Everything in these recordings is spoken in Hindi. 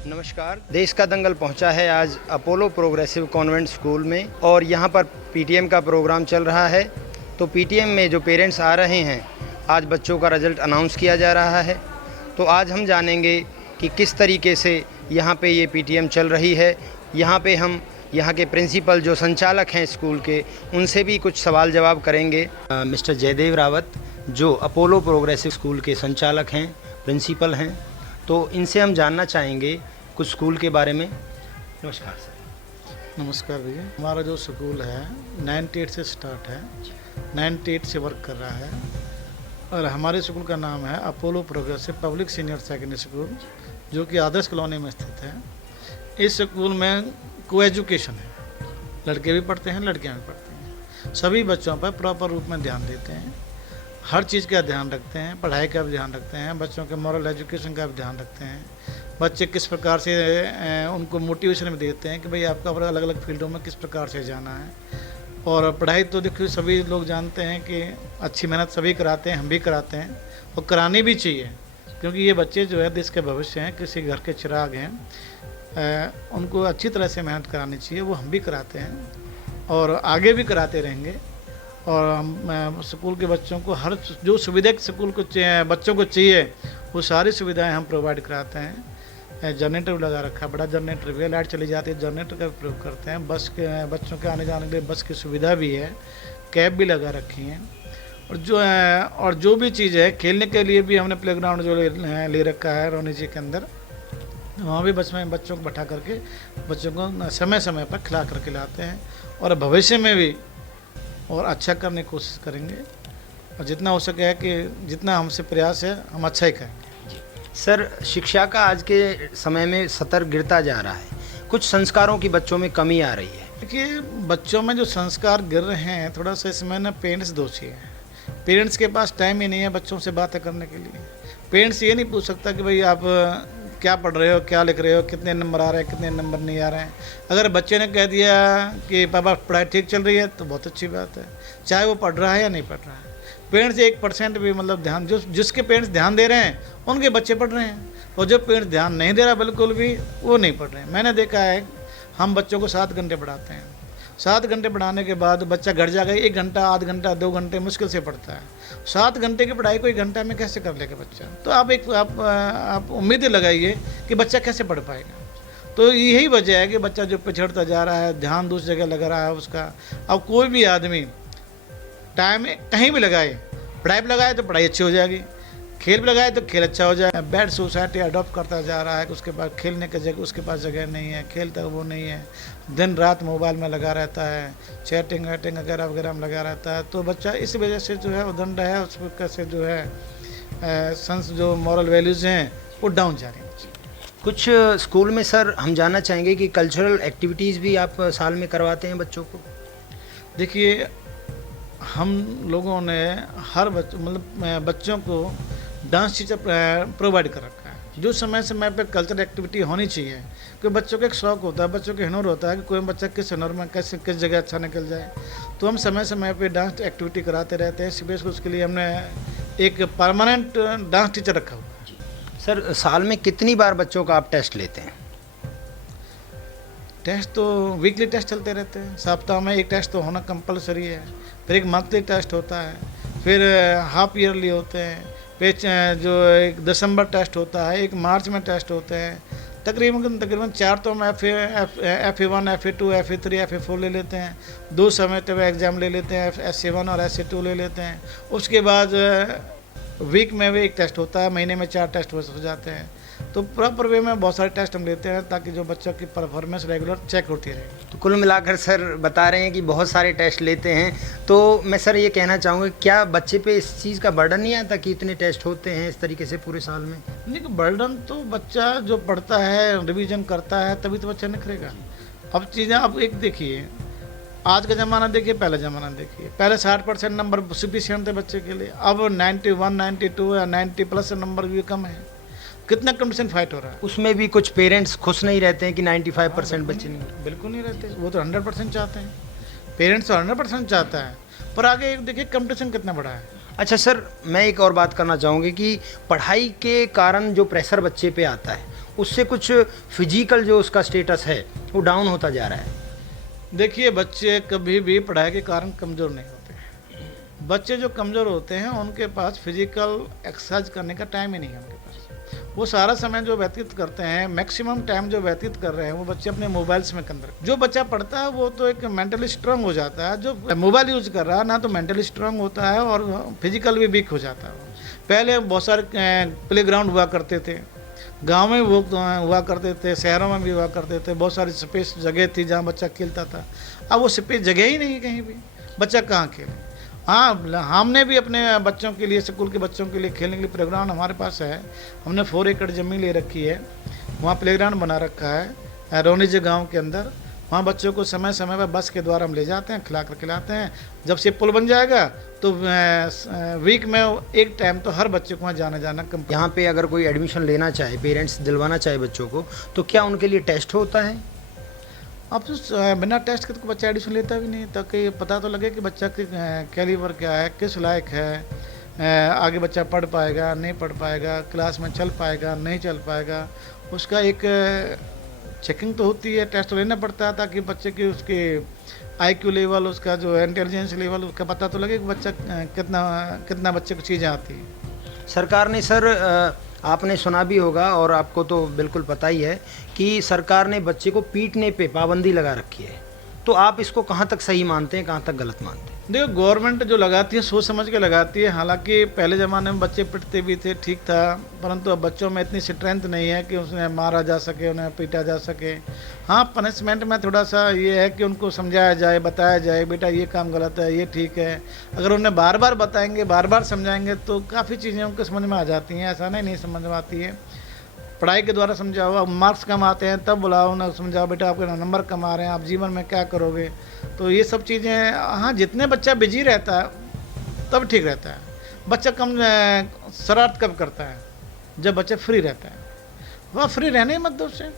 नमस्कार। देश का दंगल पहुंचा है आज अपोलो प्रोग्रेसिव कॉन्वेंट स्कूल में और यहाँ पर पीटीएम का प्रोग्राम चल रहा है। तो पीटीएम में जो पेरेंट्स आ रहे हैं, आज बच्चों का रिज़ल्ट अनाउंस किया जा रहा है। तो आज हम जानेंगे कि किस तरीके से यहाँ पे ये पीटीएम चल रही है। यहाँ पे हम यहाँ के प्रिंसिपल जो संचालक हैं स्कूल के, उनसे भी कुछ सवाल जवाब करेंगे। मिस्टर जयदेव रावत जो अपोलो प्रोग्रेसिव स्कूल के संचालक हैं, प्रिंसिपल हैं, तो इनसे हम जानना चाहेंगे कुछ स्कूल के बारे में। नमस्कार सर। नमस्कार भैया। हमारा जो स्कूल है 98 से स्टार्ट है, 98 से वर्क कर रहा है और हमारे स्कूल का नाम है Apollo progressive public senior secondary school, जो कि आदर्श कॉलोनी में स्थित है। इस स्कूल में को एजुकेशन है, लड़के भी पढ़ते हैं, लड़कियां भी पढ़ती हैं। सभी बच्चों पर प्रॉपर रूप में ध्यान देते हैं, हर चीज़ का ध्यान रखते हैं, पढ़ाई का भी ध्यान रखते हैं, बच्चों के मॉरल एजुकेशन का भी ध्यान रखते हैं। बच्चे किस प्रकार से उनको मोटिवेशन भी देते हैं कि भाई आपका अलग अलग फील्डों में किस प्रकार से जाना है। और पढ़ाई तो देखिए सभी लोग जानते हैं कि अच्छी मेहनत सभी कराते हैं, हम भी कराते हैं और करानी भी चाहिए, क्योंकि ये बच्चे जो है देश के भविष्य हैं, किसी घर के चिराग हैं। उनको अच्छी तरह से मेहनत करानी चाहिए, वो हम भी कराते हैं और आगे भी कराते रहेंगे। और हम स्कूल के बच्चों को हर जो सुविधा स्कूल को बच्चों को चाहिए वो सारी सुविधाएं हम प्रोवाइड कराते हैं। जनरेटर लगा रखा है, बड़ा जनरेटर भी है, लाइट चली जाती है जनरेटर का प्रयोग करते हैं। बस के बच्चों के आने जाने के लिए बस की सुविधा भी है, कैब भी लगा रखी हैं। और जो भी चीज़ है खेलने के लिए भी हमने प्लेग्राउंड जो ले रखा है रोनी जी के अंदर, वहाँ भी बच्चों को बैठा करके बच्चों को समय समय पर खिला करके लाते हैं। और भविष्य में भी और अच्छा करने की कोशिश करेंगे और जितना हो सके है कि जितना हमसे प्रयास है हम अच्छा ही करेंगे। सर, शिक्षा का आज के समय में स्तर गिरता जा रहा है, कुछ संस्कारों की बच्चों में कमी आ रही है। देखिए बच्चों में जो संस्कार गिर रहे हैं, थोड़ा सा इसमें ना पेरेंट्स दोषी है। पेरेंट्स के पास टाइम ही नहीं है बच्चों से बातें करने के लिए। पेरेंट्स ये नहीं पूछ सकता कि भाई आप क्या पढ़ रहे हो, क्या लिख रहे हो, कितने नंबर आ रहे हैं, कितने नंबर नहीं आ रहे हैं। अगर बच्चे ने कह दिया कि पापा पढ़ाई ठीक चल रही है तो बहुत अच्छी बात है, चाहे वो पढ़ रहा है या नहीं पढ़ रहा है। पेरेंट्स 1% भी मतलब ध्यान, जिसके पेरेंट्स ध्यान दे रहे हैं उनके बच्चे पढ़ रहे हैं, और जो पेरेंट्स ध्यान नहीं दे रहा बिल्कुल भी, वो नहीं पढ़ रहे हैं। मैंने देखा है, हम बच्चों को 7 घंटे पढ़ाते हैं। 7 घंटे पढ़ाने के बाद बच्चा घर जाकर 1 घंटा, आध घंटा, 2 घंटे मुश्किल से पढ़ता है। 7 घंटे की पढ़ाई को 1 घंटा में कैसे कर लेगा बच्चा? तो आप उम्मीदें लगाइए कि बच्चा कैसे पढ़ पाएगा। तो यही वजह है कि बच्चा जो पिछड़ता जा रहा है, ध्यान दूसरी जगह लगा रहा है उसका। अब कोई भी आदमी टाइम कहीं भी लगाए, पढ़ाई पर लगाए तो पढ़ाई अच्छी हो जाएगी, खेल पर लगाए तो खेल अच्छा हो जाए। बैड सोसाइटी अडॉप्ट करता जा रहा है कि उसके पास खेलने की जगह, उसके पास जगह नहीं है, खेलता वो नहीं है, दिन रात मोबाइल में लगा रहता है, चैटिंग वैटिंग वगैरह वगैरह में लगा रहता है। तो बच्चा इस वजह से जो है उदंड है, उस कैसे जो है जो मॉरल वैल्यूज़ हैं वो डाउन जा रही हैं। कुछ स्कूल में सर हम जानना चाहेंगे कि कल्चरल एक्टिविटीज़ भी आप साल में करवाते हैं बच्चों को। देखिए हम लोगों ने हर बच्चों को डांस टीचर प्रोवाइड कर रखा है। जो समय समय पे कल्चरल एक्टिविटी होनी चाहिए, क्योंकि बच्चों को एक शौक़ होता है, बच्चों के हुनर होता है कि कोई बच्चा किस हुनर में किस जगह अच्छा निकल जाए। तो हम समय समय पे डांस एक्टिविटी कराते रहते हैं। स्पेशल उसके लिए हमने एक परमानेंट डांस टीचर रखा हुआ है। सर, साल में कितनी बार बच्चों का आप टेस्ट लेते हैं? टेस्ट तो वीकली टेस्ट चलते रहते हैं, सप्ताह में एक टेस्ट तो होना कंपलसरी है, फिर एक मंथली टेस्ट होता है, फिर हाफ ईयरली होते हैं, फिर जो एक दिसंबर टेस्ट होता है, एक मार्च में टेस्ट होते हैं। तकरीबन 4 तो हम FA1, FA2, FA3, FA4 ले लेते हैं। 2 समय तक एग्ज़ाम ले लेते हैं, SA1 और SA2 ले लेते हैं। उसके बाद वीक में भी एक टेस्ट होता है, महीने में 4 टेस्ट हो जाते हैं। तो प्रॉपर वे में बहुत सारे टेस्ट हम लेते हैं ताकि जो बच्चों की परफॉर्मेंस रेगुलर चेक होती रहे। तो कुल मिलाकर सर बता रहे हैं कि बहुत सारे टेस्ट लेते हैं। तो मैं सर ये कहना चाहूँगा, क्या बच्चे पे इस चीज़ का बर्डन नहीं आता कि इतने टेस्ट होते हैं इस तरीके से पूरे साल में? नहीं, बर्डन तो बच्चा जो पढ़ता है, रिवीजन करता है, तभी तो बच्चा निखरेगा। अब चीज़ें अब एक देखिए, आज का ज़माना देखिए, पहले ज़माना देखिए। पहले 60% नंबर सफिशिएंट थे बच्चे के लिए, अब 91, 92 या 90+ नंबर भी कम है। कितना कंपटीशन फाइट हो रहा है। उसमें भी कुछ पेरेंट्स खुश नहीं रहते हैं कि 95% बच्चे नहीं। बिल्कुल नहीं रहते, वो तो 100% चाहते हैं। पेरेंट्स तो 100% चाहता है, पर आगे देखिए कंपटीशन कितना बड़ा है। अच्छा सर, मैं एक और बात करना चाहूँगी कि पढ़ाई के कारण जो प्रेशर बच्चे पे आता है उससे कुछ फिजिकल जो उसका स्टेटस है वो डाउन होता जा रहा है। देखिए, बच्चे कभी भी पढ़ाई के कारण कमज़ोर नहीं होते। बच्चे जो कमज़ोर होते हैं उनके पास फिजिकल एक्सरसाइज करने का टाइम ही नहीं है उनके पास। वो सारा समय जो व्यतीत करते हैं, मैक्सिमम टाइम जो व्यतीत कर रहे हैं वो बच्चे अपने मोबाइल्स में अंदर। जो बच्चा पढ़ता है वो तो एक मेंटली स्ट्रांग हो जाता है, जो मोबाइल यूज कर रहा है ना तो मेंटली स्ट्रांग होता है और फिजिकल भी वीक हो जाता है। पहले बहुत सारे प्ले ग्राउंड हुआ करते थे, गांव में वो हुआ करते थे, शहरों में भी हुआ करते थे, बहुत सारी स्पेस जगह थी जहाँ बच्चा खेलता था। अब वो स्पेस जगह ही नहीं है कहीं भी, बच्चा कहाँ खेले। हाँ, हमने भी अपने बच्चों के लिए, स्कूल के बच्चों के लिए खेलने के लिए प्लेग्राउंड हमारे पास है। हमने 4 एकड़ ज़मीन ले रखी है, वहाँ प्लेग्राउंड बना रखा है रोनीजी गांव के अंदर। वहाँ बच्चों को समय समय पर बस के द्वारा हम ले जाते हैं, खिलाते हैं। जब से पुल बन जाएगा तो वीक में एक टाइम तो हर बच्चे को वहाँ जाना कम। यहाँ पे अगर कोई एडमिशन लेना चाहे, पेरेंट्स दिलवाना चाहे बच्चों को, तो क्या उनके लिए टेस्ट होता है? अब तो बिना टेस्ट के तो बच्चा एडमिशन लेता भी नहीं, ताकि पता तो लगे कि बच्चा के कैलिबर क्या है, किस लायक है, आगे बच्चा पढ़ पाएगा नहीं पढ़ पाएगा, क्लास में चल पाएगा नहीं चल पाएगा। उसका एक चेकिंग तो होती है, टेस्ट तो लेना पड़ता है ताकि बच्चे की उसके IQ लेवल, उसका जो इंटेलिजेंस लेवल, उसका पता तो लगे कि बच्चा कितना बच्चे को चीज़ें आती है। सरकार ने सर, आपने सुना भी होगा और आपको तो बिल्कुल पता ही है कि सरकार ने बच्चे को पीटने पे पाबंदी लगा रखी है, तो आप इसको कहाँ तक सही मानते हैं, कहाँ तक गलत मानते हैं? देखो, गवर्नमेंट जो लगाती है सोच समझ के लगाती है। हालांकि पहले ज़माने में बच्चे पिटते भी थे, ठीक था, परंतु अब बच्चों में इतनी स्ट्रेंथ नहीं है कि उन्हें मारा जा सके, उन्हें पीटा जा सके। हाँ, पनिशमेंट में थोड़ा सा ये है कि उनको समझाया जाए, बताया जाए, बेटा ये काम गलत है, ये ठीक है। अगर उन्हें बार बार बताएंगे, बार बार समझाएंगे तो काफ़ी चीज़ें उनको समझ में आ जाती हैं। ऐसा नहीं समझ में आती है। पढ़ाई के द्वारा समझाओ, अब मार्क्स कम आते हैं तब बुलाओ ना, समझाओ बेटा आपके नंबर कम आ रहे हैं, आप जीवन में क्या करोगे। तो ये सब चीज़ें, हाँ, जितने बच्चा बिजी रहता है तब ठीक रहता है। बच्चा कम शरारत कब करता है? जब बच्चा फ्री रहता है। वह फ्री रहने ही मत दो उसे।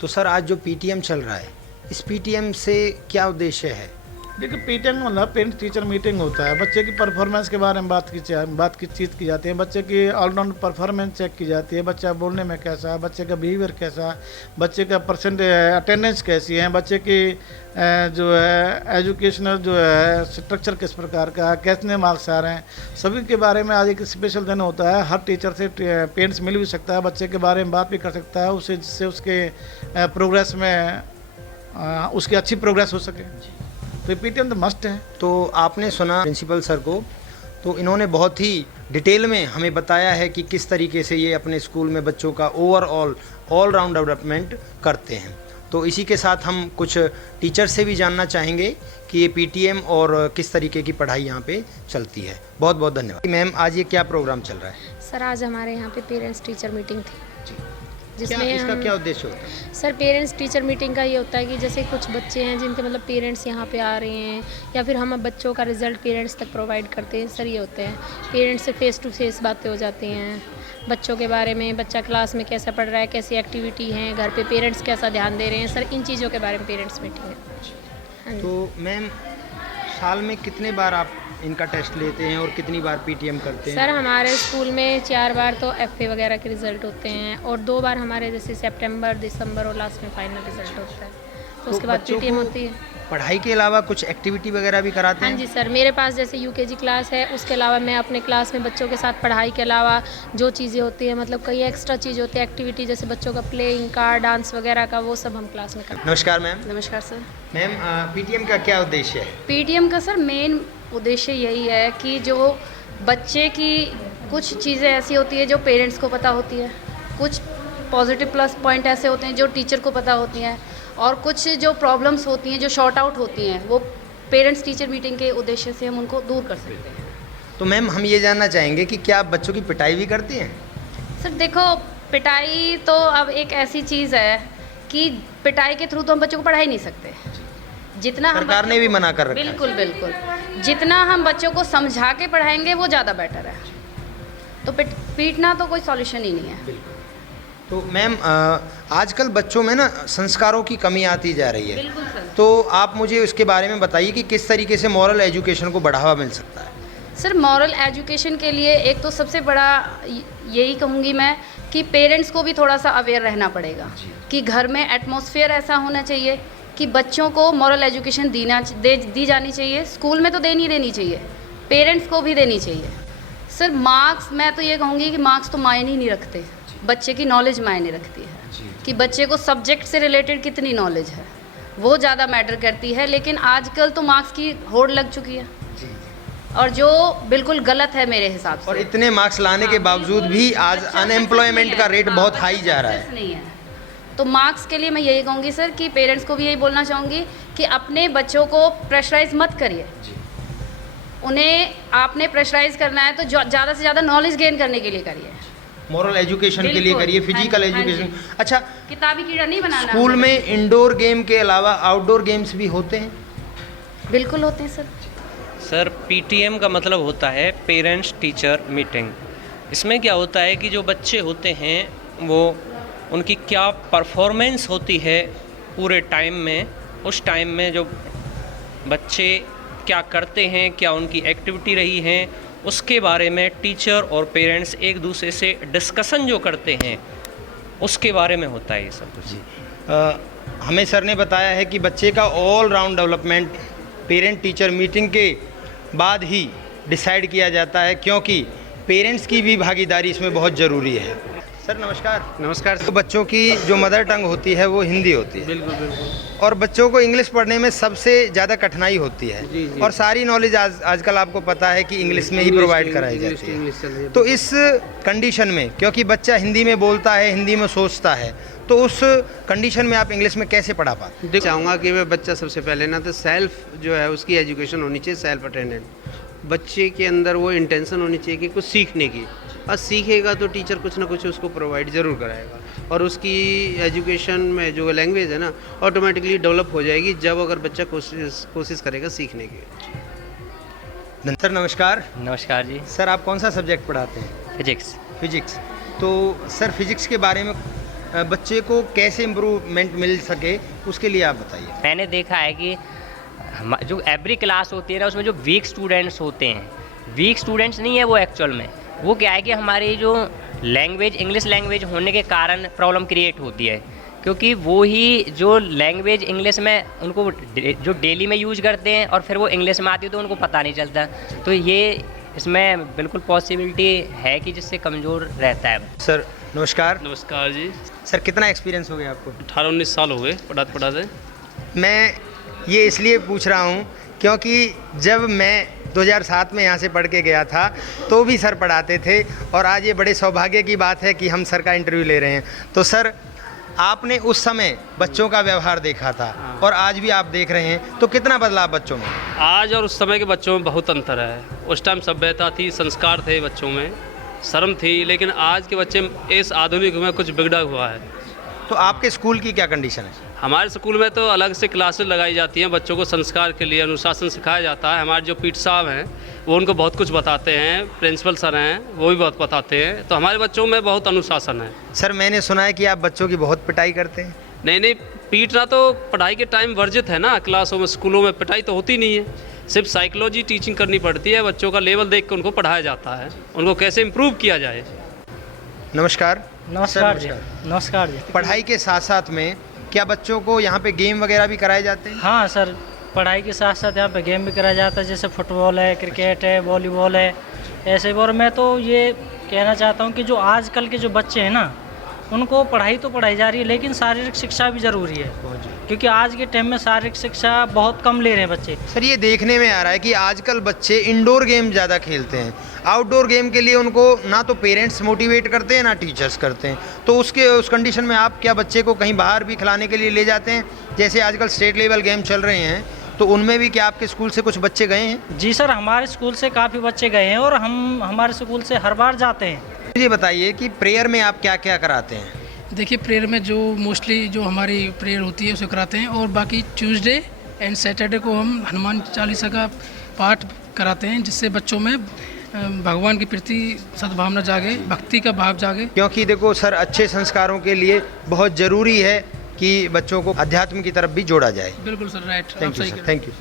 तो सर, आज जो PTM चल रहा है, इस PTM से क्या उद्देश्य है? देखिए, PTM मतलब पेरेंट्स टीचर मीटिंग होता है। बच्चे की परफॉर्मेंस के बारे में बात की जाती है, बच्चे की ऑलराउंड परफॉर्मेंस चेक की जाती है, बच्चा बोलने में कैसा है, बच्चे का बिहेवियर कैसा है, बच्चे का अटेंडेंस कैसी है, बच्चे की जो है एजुकेशनल जो है स्ट्रक्चर किस प्रकार का है, कितने मार्क्स आ रहे हैं, सभी के बारे में आज एक स्पेशल दिन होता है। हर टीचर से पेरेंट्स मिल भी सकता है, बच्चे के बारे में बात भी कर सकता है उससे, जिससे उसके प्रोग्रेस में उसकी अच्छी प्रोग्रेस हो सके। तो PTM तो मस्ट है। तो आपने सुना प्रिंसिपल सर को, तो इन्होंने बहुत ही डिटेल में हमें बताया है कि किस तरीके से ये अपने स्कूल में बच्चों का ओवरऑल ऑल राउंड डेवलपमेंट करते हैं। तो इसी के साथ हम कुछ टीचर से भी जानना चाहेंगे कि ये PTM और किस तरीके की पढ़ाई यहाँ पे चलती है। बहुत बहुत धन्यवाद। मैम, आज ये क्या प्रोग्राम चल रहा है? सर, आज हमारे यहाँ पे पेरेंट्स टीचर मीटिंग थी, जिसमें इसका क्या उद्देश्य होता है? सर, पेरेंट्स टीचर मीटिंग का ये होता है कि जैसे कुछ बच्चे हैं जिनके मतलब पेरेंट्स यहाँ पे आ रहे हैं, या फिर हम बच्चों का रिजल्ट पेरेंट्स तक प्रोवाइड करते हैं। सर, ये होते हैं पेरेंट्स से फेस टू फेस बातें हो जाती हैं बच्चों के बारे में, बच्चा क्लास में कैसा पढ़ रहा है, कैसी एक्टिविटी है, घर पे पेरेंट्स कैसा ध्यान दे रहे हैं। सर, इन चीज़ों के बारे में पेरेंट्स मीटिंग है। तो मैम, साल में कितने बार आप इनका टेस्ट लेते हैं और कितनी बार PTM करते हैं? सर, हमारे स्कूल में 4 बार तो FA वगैरह के रिज़ल्ट होते हैं और 2 बार हमारे जैसे सितंबर, दिसंबर और लास्ट में फाइनल रिज़ल्ट होता है। तो उसके बाद PTM होती है। पढ़ाई के अलावा कुछ एक्टिविटी वगैरह भी कराते हैं? हाँ जी सर, मेरे पास जैसे UKG क्लास है, उसके अलावा मैं अपने क्लास में बच्चों के साथ पढ़ाई के अलावा जो चीज़ें होती है, मतलब कई एक्स्ट्रा चीज़ होती है एक्टिविटी, जैसे बच्चों का प्लेइंग का, डांस वगैरह का, वो सब हम क्लास में करते हैं। नमस्कार मैम। नमस्कार सर। मैम, PTM का क्या उद्देश्य है? PTM का सर मेन उद्देश्य यही है कि जो बच्चे की कुछ चीज़ें ऐसी होती है जो पेरेंट्स को पता होती है, कुछ पॉजिटिव प्लस पॉइंट ऐसे होते हैं जो टीचर को पता होती हैं, और कुछ जो प्रॉब्लम्स होती हैं जो शॉर्ट आउट होती हैं वो पेरेंट्स टीचर मीटिंग के उद्देश्य से हम उनको दूर कर सकते हैं। तो मैम, हम ये जानना चाहेंगे कि क्या आप बच्चों की पिटाई भी करती हैं? सर देखो, पिटाई तो अब एक ऐसी चीज़ है कि पिटाई के थ्रू तो हम बच्चों को पढ़ा ही नहीं सकते। जितना हम सरकार ने भी मना कर रखा है। बिल्कुल बिल्कुल, जितना हम बच्चों को समझा के पढ़ाएंगे वो ज़्यादा बेटर है। तो पीटना तो कोई सॉल्यूशन ही नहीं है। तो मैम, आजकल बच्चों में ना संस्कारों की कमी आती जा रही है। बिल्कुल सर। तो आप मुझे उसके बारे में बताइए कि किस तरीके से मॉरल एजुकेशन को बढ़ावा मिल सकता है? सर मॉरल एजुकेशन के लिए एक तो सबसे बड़ा यही कहूँगी मैं कि पेरेंट्स को भी थोड़ा सा अवेयर रहना पड़ेगा कि घर में एटमॉस्फेयर ऐसा होना चाहिए कि बच्चों को मॉरल एजुकेशन दी जानी चाहिए। स्कूल में तो देनी चाहिए, पेरेंट्स को भी देनी चाहिए। सर मार्क्स, मैं तो ये कहूँगी कि मार्क्स तो मायने ही नहीं रखते, बच्चे की नॉलेज मायने रखती है कि बच्चे को सब्जेक्ट से रिलेटेड कितनी नॉलेज है, वो ज़्यादा मैटर करती है। लेकिन आजकल तो मार्क्स की होड़ लग चुकी है और जो बिल्कुल गलत है मेरे हिसाब से। और इतने मार्क्स लाने के बावजूद भी आज अनएम्प्लॉयमेंट का रेट बहुत हाई जा रहा है। नहीं है तो मार्क्स के लिए मैं यही कहूँगी सर कि पेरेंट्स को भी यही बोलना चाहूँगी कि अपने बच्चों को प्रेशराइज मत करिए। उन्हें आपने प्रेशराइज करना है तो ज़्यादा से ज़्यादा नॉलेज गेन करने के लिए करिए, मॉरल एजुकेशन के लिए करिए, फिजिकल एजुकेशन। अच्छा, किताबी कीड़ा नहीं बनाना। स्कूल में इंडोर गेम के अलावा आउटडोर गेम्स भी होते हैं? बिल्कुल होते हैं सर। सर पीटीएम का मतलब होता है पेरेंट्स टीचर मीटिंग। इसमें क्या होता है कि जो बच्चे होते हैं वो उनकी क्या परफॉर्मेंस होती है पूरे टाइम में, उस टाइम में जो बच्चे क्या करते हैं, क्या उनकी एक्टिविटी रही हैं, उसके बारे में टीचर और पेरेंट्स एक दूसरे से डिस्कशन जो करते हैं उसके बारे में होता है ये सब कुछ। हमें सर ने बताया है कि बच्चे का all round development parent teacher meeting के बाद ही डिसाइड किया जाता है, क्योंकि पेरेंट्स की भी भागीदारी इसमें बहुत ज़रूरी है। सर नमस्कार। नमस्कार। तो बच्चों की जो मदर टंग होती है वो हिंदी होती है। बिल्कुल बिल्कुल। और बच्चों को इंग्लिश पढ़ने में सबसे ज़्यादा कठिनाई होती है। जी, जी। और सारी नॉलेज आजकल आपको पता है कि इंग्लिश में ही प्रोवाइड कराई जाती है। तो इस कंडीशन में, क्योंकि बच्चा हिंदी में बोलता है, हिंदी में सोचता है, तो उस कंडीशन में आप इंग्लिश में कैसे पढ़ा पाते? देख चाहूँगा कि मैं बच्चा सबसे पहले ना तो सेल्फ जो है उसकी एजुकेशन होनी चाहिए, सेल्फ अटेंडेंट। बच्चे के अंदर वो इंटेंशन होनी चाहिए कि कुछ सीखने की, और सीखेगा तो टीचर कुछ ना कुछ उसको प्रोवाइड ज़रूर कराएगा और उसकी एजुकेशन में जो लैंग्वेज है ना ऑटोमेटिकली डेवलप हो जाएगी जब अगर बच्चा कोशिश करेगा सीखने की। सर नमस्कार। नमस्कार जी। सर आप कौन सा सब्जेक्ट पढ़ाते हैं? फिजिक्स। तो सर फिजिक्स के बारे में बच्चे को कैसे इम्प्रूवमेंट मिल सके उसके लिए आप बताइए। मैंने देखा है कि जो एवरी क्लास होती है ना उसमें जो वीक स्टूडेंट्स होते हैं, वीक स्टूडेंट्स नहीं है वो एक्चुअल में, वो क्या है कि हमारी जो लैंग्वेज इंग्लिश लैंग्वेज होने के कारण प्रॉब्लम क्रिएट होती है, क्योंकि वो ही जो लैंग्वेज इंग्लिश में उनको जो डेली में यूज करते हैं और फिर वो इंग्लिश में आती है तो उनको पता नहीं चलता। तो ये इसमें बिल्कुल पॉसिबिलिटी है कि जिससे कमज़ोर रहता है। सर नमस्कार। नमस्कार जी। सर कितना एक्सपीरियंस हो गया आपको? 18-19 साल हो गए पढ़ाते। मैं ये इसलिए पूछ रहा हूँ क्योंकि जब मैं 2007 में यहाँ से पढ़ के गया था तो भी सर पढ़ाते थे, और आज ये बड़े सौभाग्य की बात है कि हम सर का इंटरव्यू ले रहे हैं। तो सर आपने उस समय बच्चों का व्यवहार देखा था और आज भी आप देख रहे हैं, तो कितना बदलाव बच्चों में? आज और उस समय के बच्चों में बहुत अंतर है। उस टाइम सभ्यता थी, संस्कार थे बच्चों में, शर्म थी, लेकिन आज के बच्चे इस आधुनिक में कुछ बिगड़ा हुआ है। तो आपके स्कूल की क्या कंडीशन है? हमारे स्कूल में तो अलग से क्लासेस लगाई जाती हैं, बच्चों को संस्कार के लिए अनुशासन सिखाया जाता है। हमारे जो पीटी साहब हैं वो उनको बहुत कुछ बताते हैं, प्रिंसिपल सर हैं वो भी बहुत बताते हैं, तो हमारे बच्चों में बहुत अनुशासन है। सर मैंने सुना है कि आप बच्चों की बहुत पिटाई करते हैं। नहीं, पीटना तो पढ़ाई के टाइम वर्जित है ना, क्लासों में स्कूलों में पिटाई तो होती नहीं है, सिर्फ साइकोलॉजी टीचिंग करनी पड़ती है। बच्चों का लेवल देख कर उनको पढ़ाया जाता है, उनको कैसे इम्प्रूव किया जाए। नमस्कार। नमस्कार जी। नमस्कार जी। पढ़ाई के साथ साथ में क्या बच्चों को यहाँ पे गेम वगैरह भी कराए जाते हैं? हाँ सर, पढ़ाई के साथ साथ यहाँ पे गेम भी कराया जाता है, जैसे फुटबॉल है, क्रिकेट है, वॉलीबॉल है, ऐसे। और मैं तो ये कहना चाहता हूँ कि जो आजकल के जो बच्चे हैं ना उनको पढ़ाई तो पढ़ाई जा रही है, लेकिन शारीरिक शिक्षा भी ज़रूरी है, क्योंकि आज के टाइम में शारीरिक शिक्षा बहुत कम ले रहे हैं बच्चे। सर ये देखने में आ रहा है कि आजकल बच्चे इंडोर गेम ज़्यादा खेलते हैं, आउटडोर गेम के लिए उनको ना तो पेरेंट्स मोटिवेट करते हैं ना टीचर्स करते हैं। तो उस कंडीशन में आप क्या बच्चे को कहीं बाहर भी खिलाने के लिए ले जाते हैं? जैसे आजकल स्टेट लेवल गेम चल रहे हैं, तो उनमें भी क्या आपके स्कूल से कुछ बच्चे गए हैं? जी सर, हमारे स्कूल से काफ़ी बच्चे गए हैं और हम हमारे स्कूल से हर बार जाते हैं। मुझे बताइए कि प्रेयर में आप क्या क्या कराते हैं? देखिए, प्रेयर में जो मोस्टली जो हमारी प्रेयर होती है उसे कराते हैं, और बाकी ट्यूसडे एंड सैटरडे को हम हनुमान चालीसा का पाठ कराते हैं, जिससे बच्चों में भगवान के प्रति सद्भावना जागे, भक्ति का भाव जागे। क्योंकि देखो सर, अच्छे संस्कारों के लिए बहुत ज़रूरी है कि बच्चों को अध्यात्म की तरफ भी जोड़ा जाए। बिल्कुल sir, right. Thank you sir, thank you.